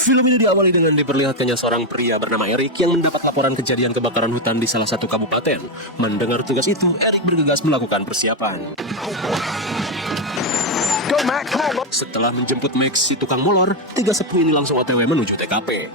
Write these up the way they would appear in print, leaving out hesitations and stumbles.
Film ini diawali dengan diperlihatkannya seorang pria bernama Eric yang mendapat laporan kejadian kebakaran hutan di salah satu kabupaten. Mendengar tugas itu, Eric bergegas melakukan persiapan. Setelah menjemput Max, si tukang molor, tiga sepuh ini langsung OTW menuju TKP.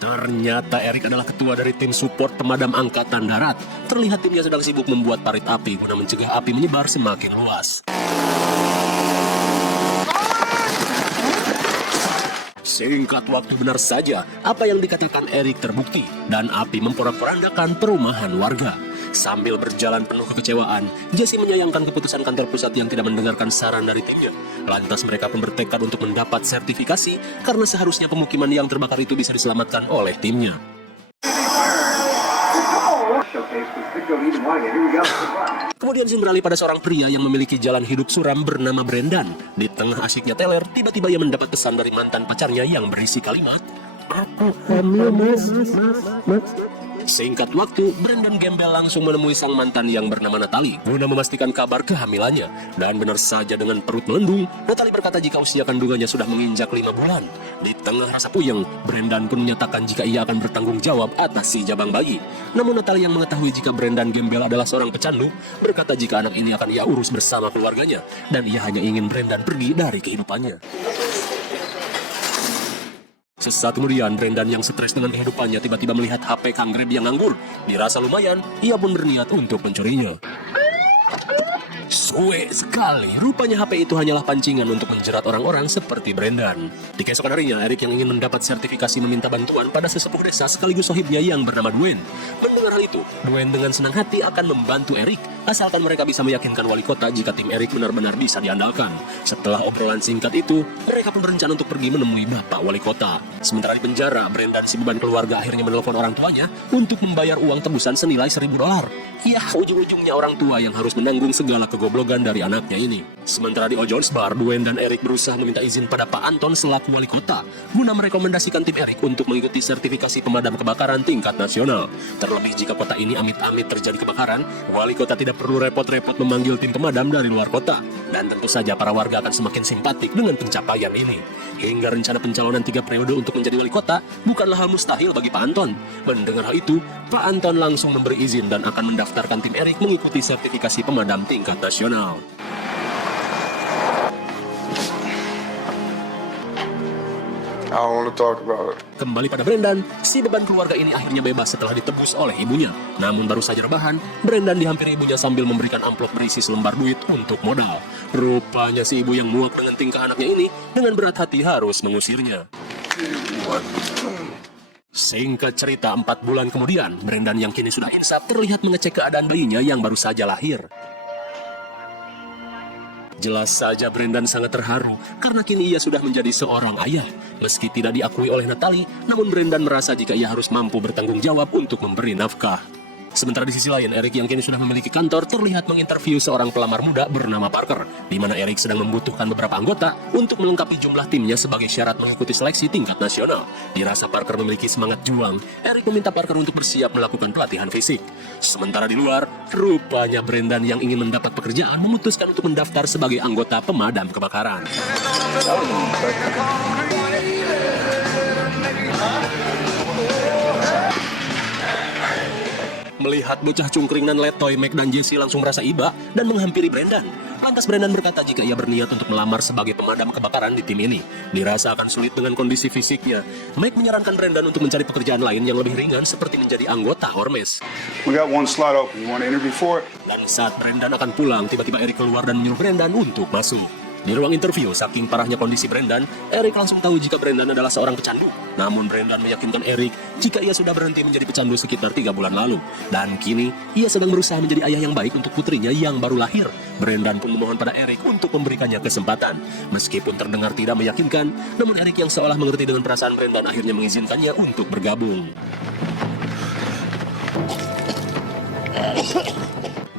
Ternyata Eric adalah ketua dari tim support pemadam angkatan darat. Terlihat timnya sedang sibuk membuat parit api guna mencegah api menyebar semakin luas. Singkat waktu, benar saja apa yang dikatakan Eric terbukti dan api memporak-porandakan perumahan warga. Sambil berjalan penuh kekecewaan, Jesse menyayangkan keputusan kantor pusat yang tidak mendengarkan saran dari timnya. Lantas mereka pun bertekad untuk mendapat sertifikasi karena seharusnya pemukiman yang terbakar itu bisa diselamatkan oleh timnya. Kemudian scene beralih pada seorang pria yang memiliki jalan hidup suram bernama Brendan. Di tengah asyiknya teler, tiba-tiba ia mendapat pesan dari mantan pacarnya yang berisi kalimat, "Aku hamil, mas." Singkat waktu, Brendan gembel langsung menemui sang mantan yang bernama Natalie guna memastikan kabar kehamilannya. Dan benar saja dengan perut melendung, Natalie berkata jika usia kandungannya sudah menginjak 5 bulan. Di tengah rasa puyeng, Brendan pun menyatakan jika ia akan bertanggung jawab atas si jabang bayi. Namun Natalie yang mengetahui jika Brendan gembel adalah seorang pecandu, berkata jika anak ini akan ia urus bersama keluarganya, dan ia hanya ingin Brendan pergi dari kehidupannya. Sesaat kemudian, Brendan yang stres dengan kehidupannya tiba-tiba melihat HP Kang Grab yang nganggur. Dirasa lumayan, ia pun berniat untuk mencurinya. Suwe sekali, rupanya HP itu hanyalah pancingan untuk menjerat orang-orang seperti Brendan. Di keesokan harinya, Eric yang ingin mendapat sertifikasi meminta bantuan pada sesepuh desa sekaligus sohibnya yang bernama Dwayne. Mendengar hal itu, Dwayne dengan senang hati akan membantu Eric, asalkan mereka bisa meyakinkan wali kota jika tim Eric benar-benar bisa diandalkan. Setelah obrolan singkat itu, mereka pun berencana untuk pergi menemui bapak wali kota. Sementara di penjara, Brendan si beban keluarga akhirnya menelpon orang tuanya untuk membayar uang tebusan senilai $1.000. Ya, ujung-ujungnya orang tua yang harus menanggung segala kegoblogan dari anaknya ini. Sementara di O'John's Bar, Dwayne dan Eric berusaha meminta izin pada Pak Anton selaku wali kota guna merekomendasikan tim Eric untuk mengikuti sertifikasi pemadam kebakaran tingkat nasional. Terlebih jika kota ini amit-amit terjadi kebakaran, wali kota tidak perlu repot-repot memanggil tim pemadam dari luar kota. Dan tentu saja para warga akan semakin simpatik dengan pencapaian ini. Hingga rencana pencalonan 3 periode untuk menjadi wali kota bukanlah hal mustahil bagi Pak Anton. Mendengar hal itu, Pak Anton langsung memberi izin dan akan mendaftarkan tim Eric mengikuti sertifikasi pemadam tingkat nasional. I don't want to talk about it. Kembali pada Brendan, si beban keluarga ini akhirnya bebas setelah ditebus oleh ibunya. Namun baru saja rebahan, Brendan dihampiri ibunya sambil memberikan amplop berisi selembar duit untuk modal. Rupanya si ibu yang muak dengan tingkah anaknya ini dengan berat hati harus mengusirnya. Singkat cerita, 4 bulan kemudian, Brendan yang kini sudah insaf terlihat mengecek keadaan bayinya yang baru saja lahir. Jelas saja Brendan sangat terharu karena kini ia sudah menjadi seorang ayah. Meski tidak diakui oleh Natalie, namun Brendan merasa jika ia harus mampu bertanggung jawab untuk memberi nafkah. Sementara di sisi lain, Eric yang kini sudah memiliki kantor terlihat menginterview seorang pelamar muda bernama Parker, di mana Eric sedang membutuhkan beberapa anggota untuk melengkapi jumlah timnya sebagai syarat mengikuti seleksi tingkat nasional. Dirasa Parker memiliki semangat juang, Eric meminta Parker untuk bersiap melakukan pelatihan fisik. Sementara di luar, rupanya Brendan yang ingin mendapat pekerjaan memutuskan untuk mendaftar sebagai anggota pemadam kebakaran. Melihat bocah cungkring dan letoy, Mac dan Jesse langsung merasa iba dan menghampiri Brendan. Lantas Brendan berkata jika ia berniat untuk melamar sebagai pemadam kebakaran di tim ini. Dirasa akan sulit dengan kondisi fisiknya. Mac menyarankan Brendan untuk mencari pekerjaan lain yang lebih ringan seperti menjadi anggota Ormes. We got one slot open. You want to interview for it? Dan saat Brendan akan pulang, tiba-tiba Eric keluar dan menyuruh Brendan untuk masuk. Di ruang interview, saking parahnya kondisi Brendan, Eric langsung tahu jika Brendan adalah seorang pecandu. Namun Brendan meyakinkan Eric jika ia sudah berhenti menjadi pecandu sekitar 3 bulan lalu. Dan kini, ia sedang berusaha menjadi ayah yang baik untuk putrinya yang baru lahir. Brendan pun memohon pada Eric untuk memberikannya kesempatan. Meskipun terdengar tidak meyakinkan, namun Eric yang seolah mengerti dengan perasaan Brendan akhirnya mengizinkannya untuk bergabung.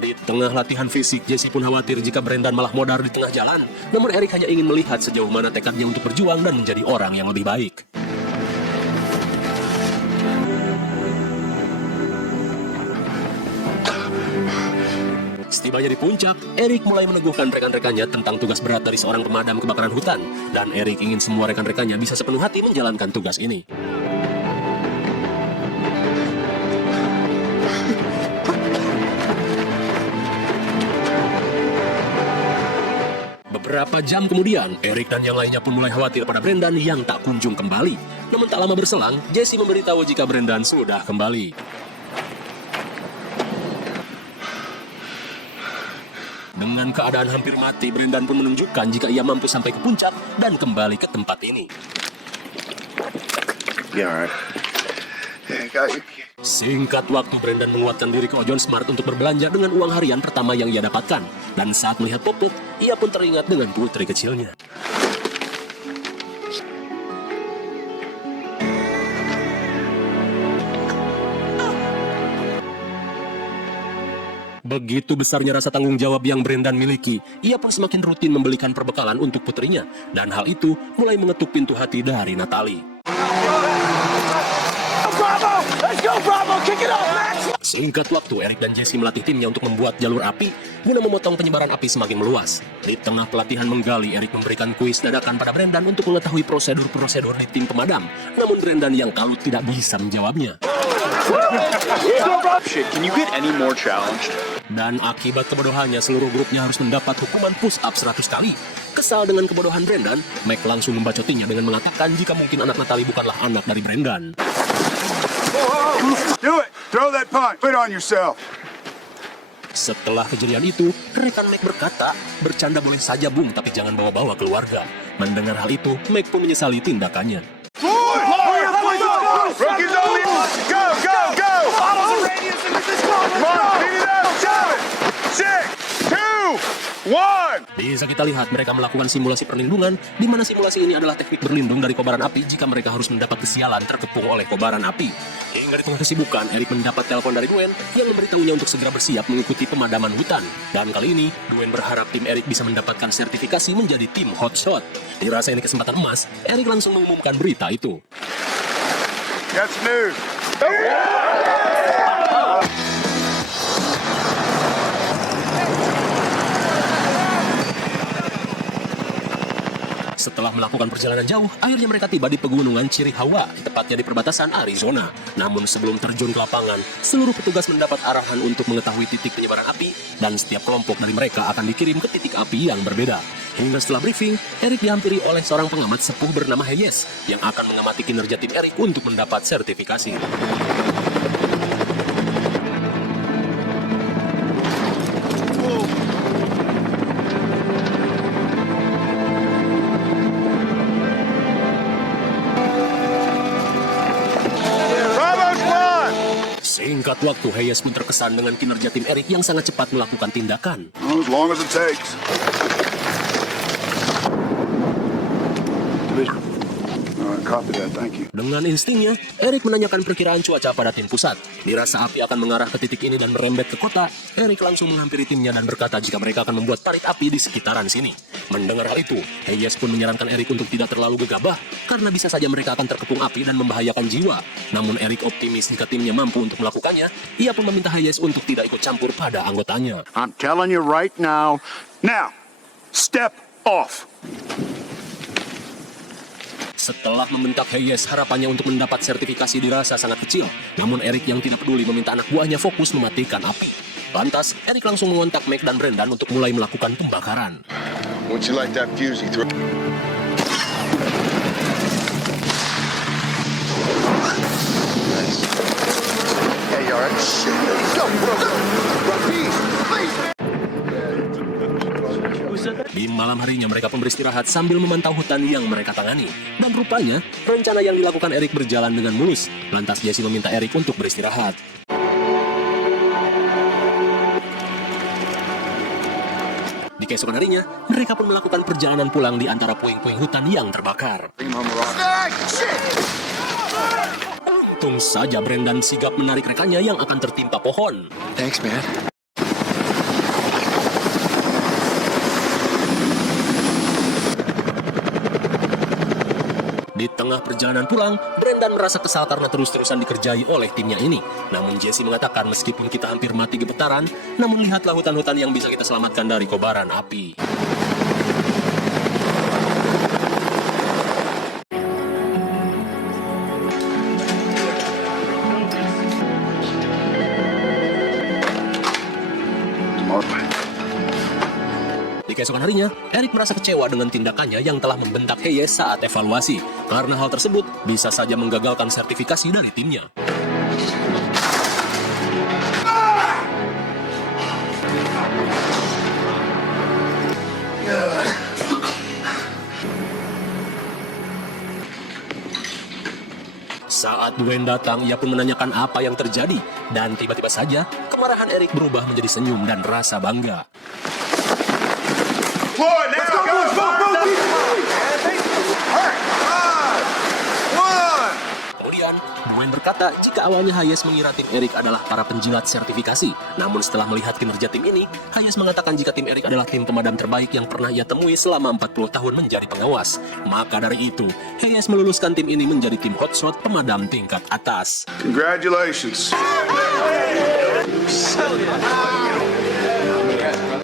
Di tengah latihan fisik, Jesse pun khawatir jika Brendan malah modar di tengah jalan. Namun Eric hanya ingin melihat sejauh mana tekadnya untuk berjuang dan menjadi orang yang lebih baik. Setibanya di puncak, Eric mulai meneguhkan rekan-rekannya tentang tugas berat dari seorang pemadam kebakaran hutan. Dan Eric ingin semua rekan-rekannya bisa sepenuh hati menjalankan tugas ini. Beberapa jam kemudian, Eric dan yang lainnya pun mulai khawatir pada Brendan yang tak kunjung kembali. Namun tak lama berselang, Jesse memberitahu jika Brendan sudah kembali. Dengan keadaan hampir mati, Brendan pun menunjukkan jika ia mampu sampai ke puncak dan kembali ke tempat ini. Singkat waktu, Brendan menguatkan diri ke John Smart untuk berbelanja dengan uang harian pertama yang ia dapatkan. Dan saat melihat Pop-Pop, ia pun teringat dengan putri kecilnya. Begitu besarnya rasa tanggung jawab yang Brendan miliki, ia pun semakin rutin membelikan perbekalan untuk putrinya. Dan hal itu mulai mengetuk pintu hati dari Natalie. Singkat waktu, Eric dan Jesse melatih timnya untuk membuat jalur api guna memotong penyebaran api semakin meluas. Di tengah pelatihan menggali, Eric memberikan kuis dadakan pada Brendan untuk mengetahui prosedur-prosedur di tim pemadam. Namun Brendan yang kalut tidak bisa menjawabnya. Can you get any more challenged? Dan akibat kebodohannya, seluruh grupnya harus mendapat hukuman push-up 100 kali. Kesal dengan kebodohan Brendan, Mike langsung membacotinya dengan mengatakan jika mungkin anak Natalie bukanlah anak dari Brendan. Do it! Throw that punch! Put it on yourself! Setelah kejadian itu, rekan Mike berkata, bercanda boleh saja Bung, tapi jangan bawa-bawa keluarga. Mendengar hal itu, Mike pun menyesali tindakannya. Rookies only! Go, go, go! Come on, speed it up! 7, 6, 2, 1! Bisa kita lihat mereka melakukan simulasi perlindungan, di mana simulasi ini adalah teknik berlindung dari kobaran api jika mereka harus mendapat kesialan terkepung oleh kobaran api. Hingga di tengah kesibukan, Eric mendapat telepon dari Dwayne yang memberitahunya untuk segera bersiap mengikuti pemadaman hutan. Dan kali ini, Dwayne berharap tim Eric bisa mendapatkan sertifikasi menjadi tim hotshot. Dirasa ini kesempatan emas, Eric langsung mengumumkan berita itu. That's news. Setelah melakukan perjalanan jauh, akhirnya mereka tiba di pegunungan Chiricahua, tepatnya di perbatasan Arizona. Namun sebelum terjun ke lapangan, seluruh petugas mendapat arahan untuk mengetahui titik penyebaran api, dan setiap kelompok dari mereka akan dikirim ke titik api yang berbeda. Hingga setelah briefing, Eric dihampiri oleh seorang pengamat sepuh bernama Hayes, yang akan mengamati kinerja tim Eric untuk mendapat sertifikasi. Singkat waktu, Hayes pun terkesan dengan kinerja tim Eric yang sangat cepat melakukan tindakan. As long as it takes. Copy that, thank you. Dengan instingnya, Eric menanyakan perkiraan cuaca pada tim pusat. Dirasa api akan mengarah ke titik ini dan merembet ke kota, Eric langsung menghampiri timnya dan berkata jika mereka akan membuat parit api di sekitaran sini. Mendengar hal itu, Hayes pun menyarankan Eric untuk tidak terlalu gegabah, karena bisa saja mereka akan terkepung api dan membahayakan jiwa. Namun Eric optimis jika timnya mampu untuk melakukannya. Ia pun meminta Hayes untuk tidak ikut campur pada anggotanya. I'm telling you right now. Now, step off. Setelah membentak Hayes, harapannya untuk mendapat sertifikasi dirasa sangat kecil. Namun Eric yang tidak peduli meminta anak buahnya fokus mematikan api. Lantas, Eric langsung mengontak Mike dan Brendan untuk mulai melakukan pembakaran. Once you light that fuse, you throw... Hey, all right. Go, bro. Please, please. Di malam harinya mereka pun beristirahat sambil memantau hutan yang mereka tangani. Dan rupanya, rencana yang dilakukan Eric berjalan dengan mulus. Lantas Jesse meminta Eric untuk beristirahat. Di keesokan harinya, mereka pun melakukan perjalanan pulang di antara puing-puing hutan yang terbakar. Untung saja Brendan sigap menarik rekannya yang akan tertimpa pohon. Thanks, man. tengah perjalanan pulang, Brendan merasa kesal karena terus-terusan dikerjai oleh timnya ini. Namun Jesse mengatakan meskipun kita hampir mati gemetaran, namun lihatlah hutan-hutan yang bisa kita selamatkan dari kobaran api. Di keesokan harinya, Eric merasa kecewa dengan tindakannya yang telah membentak Hayes saat evaluasi. Karena hal tersebut bisa saja menggagalkan sertifikasi dari timnya. Saat Dwayne datang, ia pun menanyakan apa yang terjadi. Dan tiba-tiba saja, kemarahan Eric berubah menjadi senyum dan rasa bangga. Floyd, now go! Kemudian, Dwayne berkata jika awalnya Hayes mengira tim Eric adalah para penjilat sertifikasi. Namun setelah melihat kinerja tim ini, Hayes mengatakan jika tim Eric adalah tim pemadam terbaik yang pernah ia temui selama 40 tahun menjadi pengawas. Maka dari itu, Hayes meluluskan tim ini menjadi tim hotshot pemadam tingkat atas. Congratulations.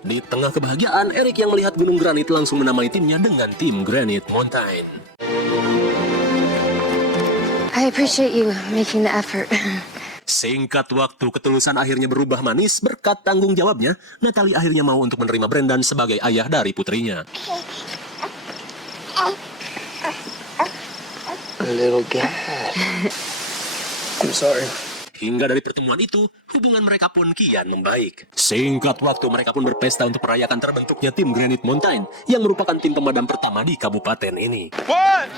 Di tengah kebahagiaan, Eric yang melihat Gunung Granit langsung menamai timnya dengan tim Granite Mountain. I appreciate you making the effort. Singkat waktu, ketulusan akhirnya berubah manis berkat tanggung jawabnya. Natalie akhirnya mau untuk menerima Brendan sebagai ayah dari putrinya. Little guy. I'm sorry. Hingga dari pertemuan itu, hubungan mereka pun kian membaik. Singkat waktu, mereka pun berpesta untuk merayakan terbentuknya tim Granite Mountain yang merupakan tim pemadam pertama di kabupaten ini. What?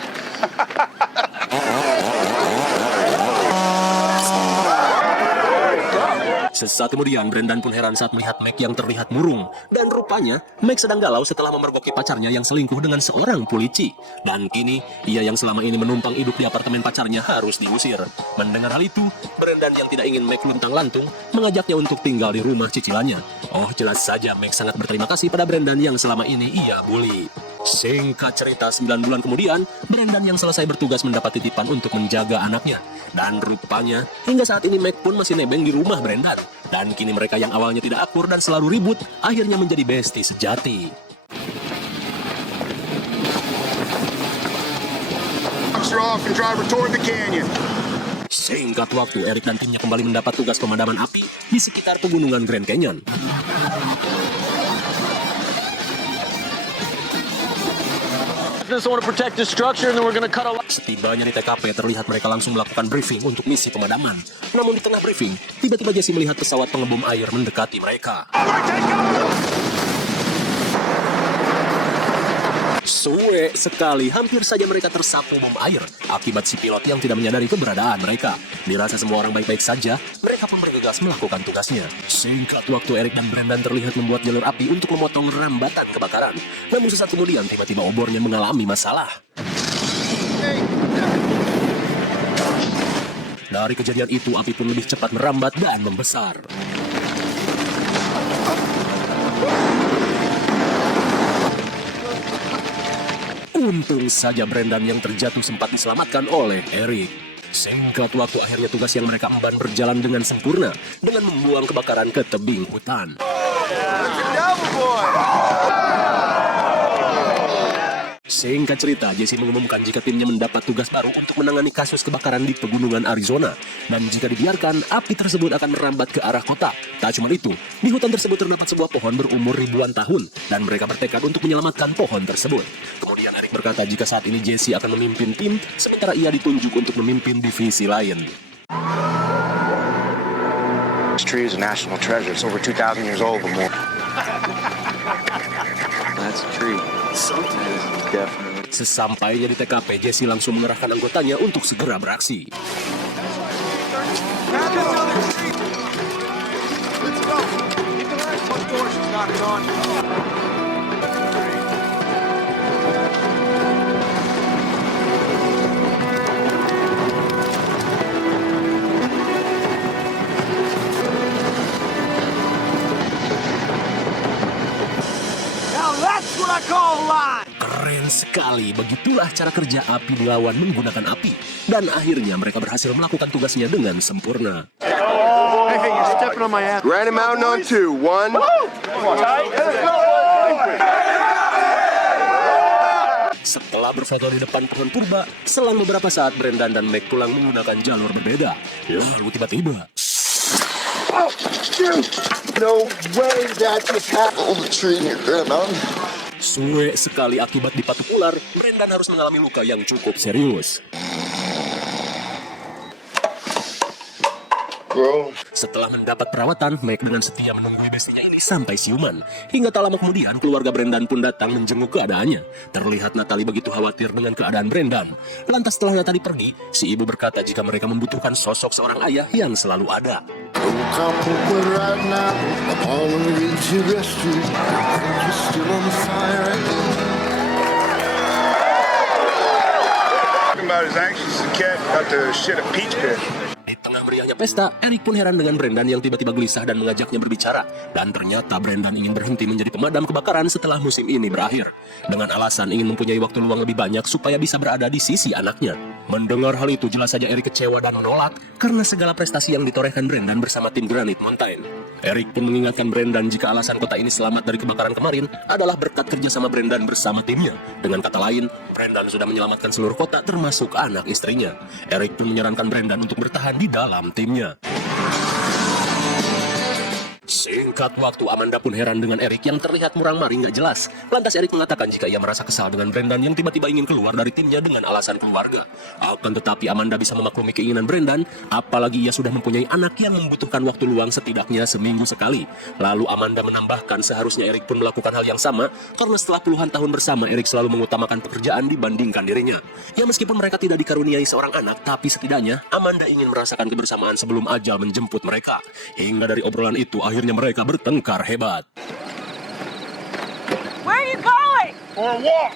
Sesaat kemudian, Brendan pun heran saat melihat Meg yang terlihat murung. Dan rupanya, Meg sedang galau setelah memergoki pacarnya yang selingkuh dengan seorang polisi. Dan kini, ia yang selama ini menumpang hidup di apartemen pacarnya harus diusir. Mendengar hal itu, Brendan yang tidak ingin Meg luntang-lantung, mengajaknya untuk tinggal di rumah cicilannya. Oh, jelas saja Meg sangat berterima kasih pada Brendan yang selama ini ia bully. Singkat cerita, 9 bulan kemudian, Brendan yang selesai bertugas mendapat titipan untuk menjaga anaknya. Dan rupanya, hingga saat ini Meg pun masih nebeng di rumah Brendan. Dan kini mereka yang awalnya tidak akur dan selalu ribut, akhirnya menjadi bestie sejati. Off and drive her toward the canyon. Singkat waktu, Eric dan timnya kembali mendapat tugas pemadaman api di sekitar pegunungan Grand Canyon. Setibanya di TKP, terlihat mereka langsung melakukan briefing untuk misi pemadaman. Namun di tengah briefing, tiba-tiba Jesse melihat pesawat pengebom air mendekati mereka. Suwe sekali, hampir saja mereka tersapu bom air akibat si pilot yang tidak menyadari keberadaan mereka. Dirasa semua orang baik-baik saja, mereka pun bergegas melakukan tugasnya. Singkat waktu, Eric dan Brendan terlihat membuat jalur api untuk memotong rambatan kebakaran. Namun sesaat kemudian, tiba-tiba obornya mengalami masalah. Dari kejadian itu, api pun lebih cepat merambat dan membesar. Untung saja Brendan yang terjatuh sempat diselamatkan oleh Eric. Singkat waktu, akhirnya tugas yang mereka emban berjalan dengan sempurna dengan membuang kebakaran ke tebing hutan. Singkat cerita, Jesse mengumumkan jika timnya mendapat tugas baru untuk menangani kasus kebakaran di pegunungan Arizona. Dan jika dibiarkan, api tersebut akan merambat ke arah kota. Tak cuma itu, di hutan tersebut terdapat sebuah pohon berumur ribuan tahun, dan mereka bertekad untuk menyelamatkan pohon tersebut. Kemudian Eric berkata jika saat ini Jesse akan memimpin tim, sementara ia ditunjuk untuk memimpin divisi lain. This tree is a national treasure. It's over 2,000 years old or more. That's a tree. Sometimes, definitely. Sesampainya di TKP, Jesse langsung mengerahkan anggotanya untuk segera beraksi. Now that's what I call life. Keren sekali, begitulah cara kerja api melawan menggunakan api. Dan akhirnya mereka berhasil melakukan tugasnya dengan sempurna. Hey, you're stepping on my ass. Granite Mountain on 2. 1. Setelah berfoto di depan pohon purba, selang beberapa saat Brendan dan Meg pulang menggunakan jalur berbeda. Lalu tiba-tiba, No way that just happened. Oh, the tree near Granite Mountain. suwe sekali akibat dipatuk ular, Brendan harus mengalami luka yang cukup serius. Bro. Setelah mendapat perawatan, Meg dengan setia menunggu bestinya ini sampai siuman. Hingga tak lama kemudian, keluarga Brendan pun datang menjenguk keadaannya. Terlihat Natalie begitu khawatir dengan keadaan Brendan. Lantas setelah Natalie pergi, si ibu berkata jika mereka membutuhkan sosok seorang ayah yang selalu ada. Talking about as anxious as a cat about to shit a peach pit. Di tengah meriahnya pesta, Eric pun heran dengan Brendan yang tiba-tiba gelisah dan mengajaknya berbicara. Dan ternyata Brendan ingin berhenti menjadi pemadam kebakaran setelah musim ini berakhir. Dengan alasan ingin mempunyai waktu luang lebih banyak supaya bisa berada di sisi anaknya. Mendengar hal itu jelas saja Eric kecewa dan menolak karena segala prestasi yang ditorehkan Brendan bersama tim Granite Mountain. Eric pun mengingatkan Brendan jika alasan kota ini selamat dari kebakaran kemarin adalah berkat kerja sama Brendan bersama timnya. Dengan kata lain, Brendan sudah menyelamatkan seluruh kota termasuk anak istrinya. Eric pun menyarankan Brendan untuk bertahan di dalam timnya. Singkat waktu, Amanda pun heran dengan Eric yang terlihat murang-maring gak jelas. Lantas Eric mengatakan jika ia merasa kesal dengan Brendan yang tiba-tiba ingin keluar dari timnya dengan alasan keluarga. Akan tetapi Amanda bisa memaklumi keinginan Brendan, apalagi ia sudah mempunyai anak yang membutuhkan waktu luang setidaknya seminggu sekali. Lalu Amanda menambahkan seharusnya Eric pun melakukan hal yang sama, karena setelah puluhan tahun bersama Eric selalu mengutamakan pekerjaan dibandingkan dirinya. Ya meskipun mereka tidak dikaruniai seorang anak, tapi setidaknya Amanda ingin merasakan kebersamaan sebelum ajal menjemput mereka. Hingga dari obrolan itu akhirnya mereka bertengkar hebat. Where are you going? For a walk.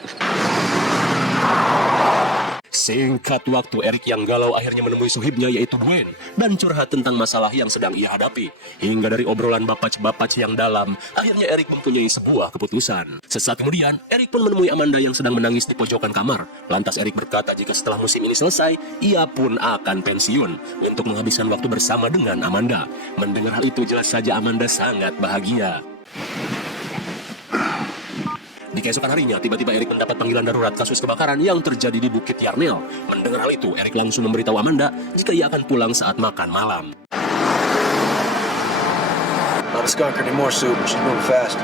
Singkat waktu, Eric yang galau akhirnya menemui suhibnya yaitu Dwayne dan curhat tentang masalah yang sedang ia hadapi. Hingga dari obrolan bapac-bapac yang dalam, akhirnya Eric mempunyai sebuah keputusan. Sesaat kemudian, Eric pun menemui Amanda yang sedang menangis di pojokan kamar. Lantas Eric berkata jika setelah musim ini selesai, ia pun akan pensiun untuk menghabiskan waktu bersama dengan Amanda. Mendengar hal itu jelas saja Amanda sangat bahagia. Di keesokan harinya, tiba-tiba Eric mendapat panggilan darurat kasus kebakaran yang terjadi di Bukit Yarnell. Mendengar hal itu, Eric langsung memberitahu Amanda jika ia akan pulang saat makan malam. Not a skunk anymore, Soup. She's moving fast.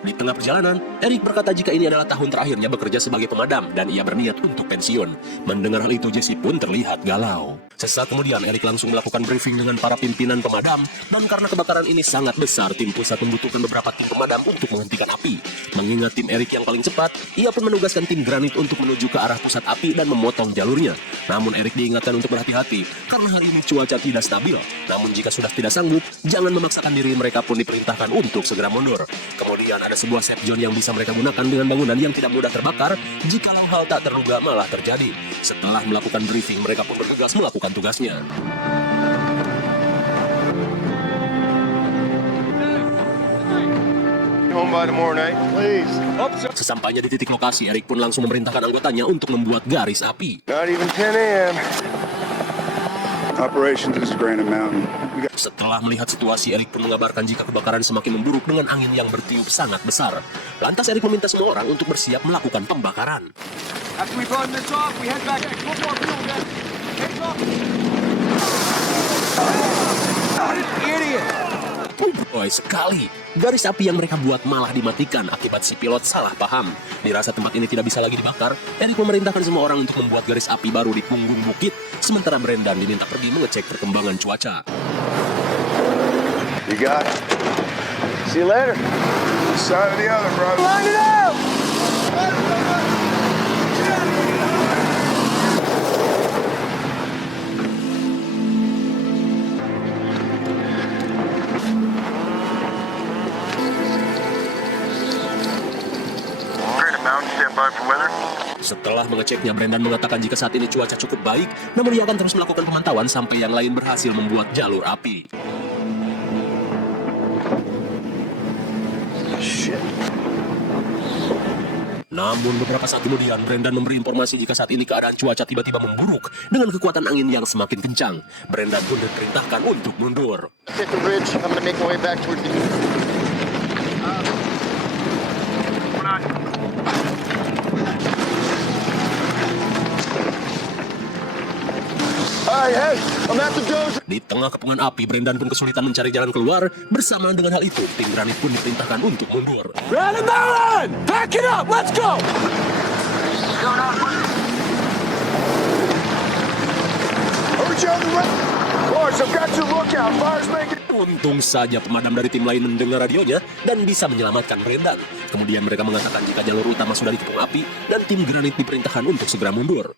Di tengah perjalanan, Eric berkata jika ini adalah tahun terakhirnya bekerja sebagai pemadam dan ia berniat untuk pensiun. Mendengar hal itu, Jesse pun terlihat galau. Sesaat kemudian, Eric langsung melakukan briefing dengan para pimpinan pemadam dan karena kebakaran ini sangat besar, tim pusat membutuhkan beberapa tim pemadam untuk menghentikan api. Mengingat tim Eric yang paling cepat, ia pun menugaskan tim Granite untuk menuju ke arah pusat api dan memotong jalurnya. Namun Eric diingatkan untuk berhati-hati karena hari ini cuaca tidak stabil. Namun jika sudah tidak sanggup, jangan memaksakan diri, mereka pun diperintahkan untuk segera mundur. Kemudian ada sebuah safe zone yang bisa mereka gunakan dengan bangunan yang tidak mudah terbakar jikalau hal tak terduga malah terjadi. Setelah melakukan briefing, mereka pun bergegas melakukan tugasnya. Home by tomorrow night, please. Sesampainya di titik lokasi, Eric pun langsung memerintahkan anggotanya untuk membuat garis api. Not even 10 a.m. Operations is Granite Mountain. We got Setelah melihat situasi, Eric pun mengabarkan jika kebakaran semakin memburuk dengan angin yang bertiup sangat besar. Lantas Eric meminta semua orang untuk bersiap melakukan pembakaran. After we burn this off, we head back. One more fuel gun. Hands off. Idiot. Boy sekali, garis api yang mereka buat malah dimatikan akibat si pilot salah paham. Dirasa tempat ini tidak bisa lagi dibakar, Eric memerintahkan semua orang untuk membuat garis api baru di punggung bukit, sementara Brendan diminta pergi mengecek perkembangan cuaca. You got it. See you later. Side of the other, bro. Line it up! Granite Mountain, stand by for weather. Setelah mengeceknya, Brendan mengatakan jika saat ini cuaca cukup baik, namun ia akan terus melakukan pemantauan sampai yang lain berhasil membuat jalur api. Namun beberapa saat kemudian, Brendan memberi informasi jika saat ini keadaan cuaca tiba-tiba memburuk dengan kekuatan angin yang semakin kencang. Brendan pun diperintahkan untuk mundur. Take the ridge. I'm gonna make my way back toward the... Hey, I'm at the dozer. Di tengah kepungan api, Brendan pun kesulitan mencari jalan keluar. Bersamaan dengan hal itu, tim Granit pun diperintahkan untuk mundur. Brandon Mellon! Pack it up! Let's go! Heard you on the right. Boys, I've got your lookout. Fire's making... Untung saja pemadam dari tim lain mendengar radionya dan bisa menyelamatkan Brendan. Kemudian mereka mengatakan jika jalur utama sudah dikepung api dan tim Granit diperintahkan untuk segera mundur.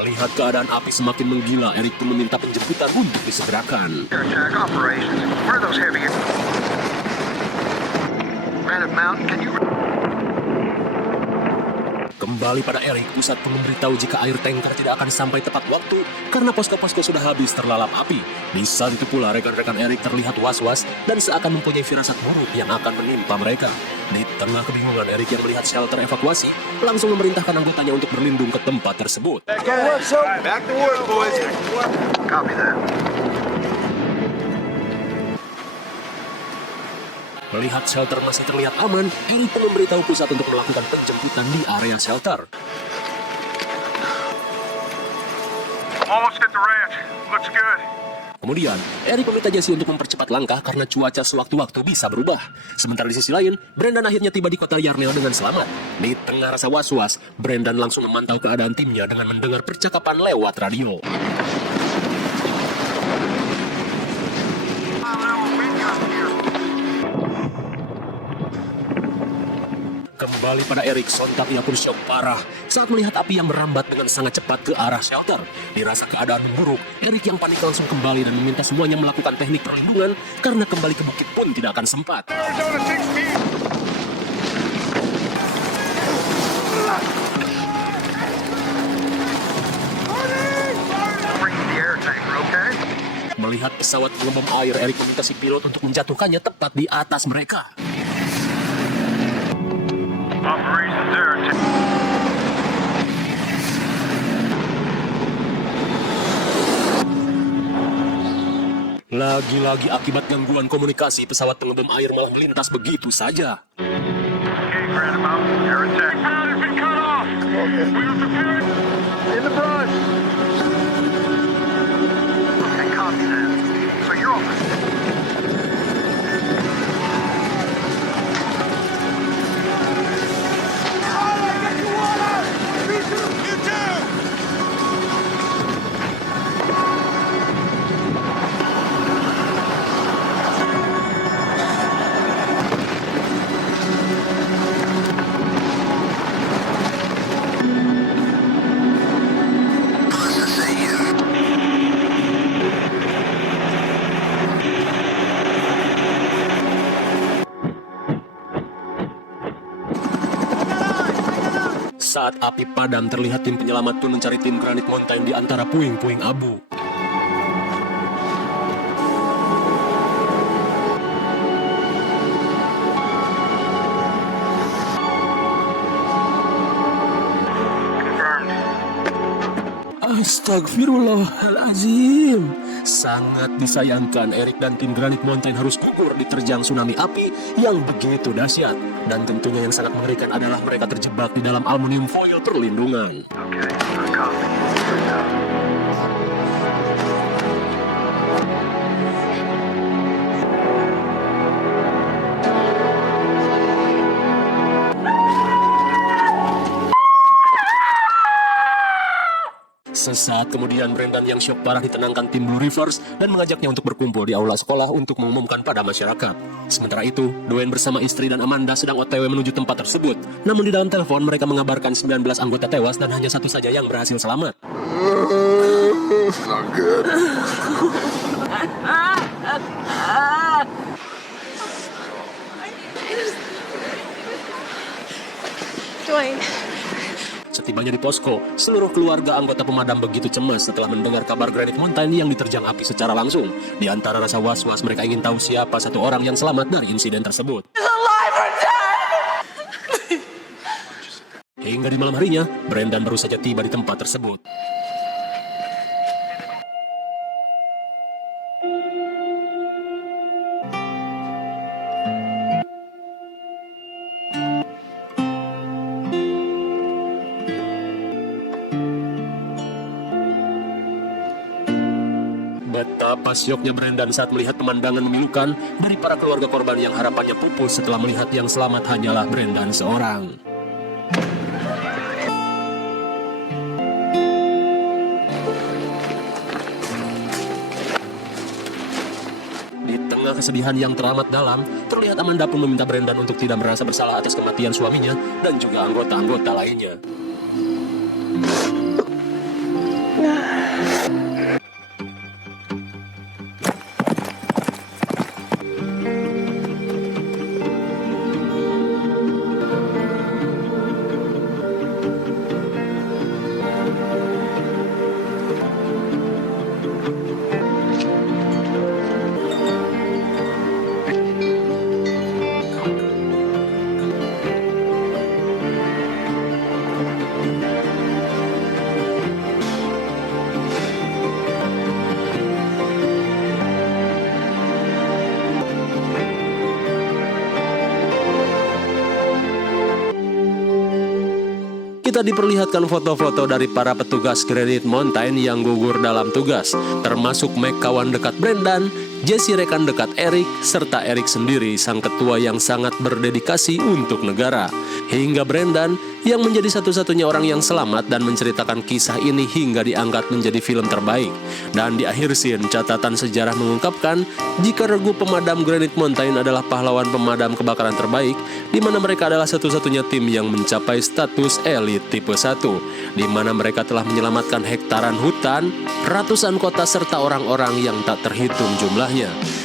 Melihat keadaan api semakin menggila, Eric pun meminta penjemputan untuk disegerakan. Attack operations. Where are those heavy? Granite Mountain, can you... Kembali pada Eric, pusat pun memberitahu jika air tanker tidak akan sampai tepat waktu karena posko-posko sudah habis terlalap api. Di saat itu pula rekan-rekan Eric terlihat was-was dan seakan mempunyai firasat buruk yang akan menimpa mereka. Di tengah kebingungan, Eric yang melihat shelter evakuasi langsung memerintahkan anggotanya untuk berlindung ke tempat tersebut. Back to work, boys. Copy that. Melihat shelter masih terlihat aman, Eric pun memberitahu pusat untuk melakukan penjemputan di area shelter. Almost hit the ranch. Looks good. Kemudian, Eric meminta Jesse untuk mempercepat langkah karena cuaca sewaktu-waktu bisa berubah. Sementara di sisi lain, Brendan akhirnya tiba di kota Yarnell dengan selamat. Di tengah rasa was-was, Brendan langsung memantau keadaan timnya dengan mendengar percakapan lewat radio. Kembali pada Eric, sontak ia pun syok parah saat melihat api yang merambat dengan sangat cepat ke arah shelter. Dirasa keadaan memburuk, Eric yang panik langsung kembali dan meminta semuanya melakukan teknik perlindungan karena kembali ke bukit pun tidak akan sempat. Arizona 16. Bring the air tanker, okay? Melihat pesawat pengembang air, Eric meminta si pilot untuk menjatuhkannya tepat di atas mereka. Operations there. Lagi-lagi akibat gangguan komunikasi, pesawat pengembang air malah melintas begitu saja. Okay, Granite Mountain, air attack. Power's been cut off. Okay. We are prepared. In the brush. Okay, copy that. So you're on. You too. Saat api padam, terlihat tim penyelamat pun mencari tim Granite Mountain di antara puing-puing abu. Astagfirullahalazim. Sangat disayangkan, Eric dan tim Granite Mountain harus gugur diterjang tsunami api yang begitu dahsyat. Dan tentunya yang sangat mengerikan adalah mereka terjebak di dalam aluminium foil perlindungan. Okay, copy. Sesaat kemudian, Brendan yang syok parah ditenangkan tim Blue Rivers dan mengajaknya untuk berkumpul di aula sekolah untuk mengumumkan pada masyarakat. Sementara itu, Dwayne bersama istri dan Amanda sedang OTW menuju tempat tersebut. Namun di dalam telepon mereka mengabarkan 19 anggota tewas dan hanya satu saja yang berhasil selamat. Not good. Dwayne. Setibanya di posko, seluruh keluarga anggota pemadam begitu cemas setelah mendengar kabar Granite Mountain yang diterjang api secara langsung. Di antara rasa was-was, mereka ingin tahu siapa satu orang yang selamat dari insiden tersebut. Hingga di malam harinya, Brendan baru saja tiba di tempat tersebut. Betapa syoknya Brendan saat melihat pemandangan memilukan dari para keluarga korban yang harapannya pupus setelah melihat yang selamat hanyalah Brendan seorang. Di tengah kesedihan yang teramat dalam, terlihat Amanda pun meminta Brendan untuk tidak merasa bersalah atas kematian suaminya dan juga anggota-anggota lainnya. Kita diperlihatkan foto-foto dari para petugas Granite Mountain yang gugur dalam tugas, termasuk Meg kawan dekat Brendan, Jesse rekan dekat Eric, serta Eric sendiri sang ketua yang sangat berdedikasi untuk negara. Hingga Brendan yang menjadi satu-satunya orang yang selamat dan menceritakan kisah ini hingga diangkat menjadi film terbaik. Dan di akhir scene, catatan sejarah mengungkapkan jika regu pemadam Granite Mountain adalah pahlawan pemadam kebakaran terbaik, di mana mereka adalah satu-satunya tim yang mencapai status elit tipe 1, di mana mereka telah menyelamatkan hektaran hutan, ratusan kota serta orang-orang yang tak terhitung jumlahnya.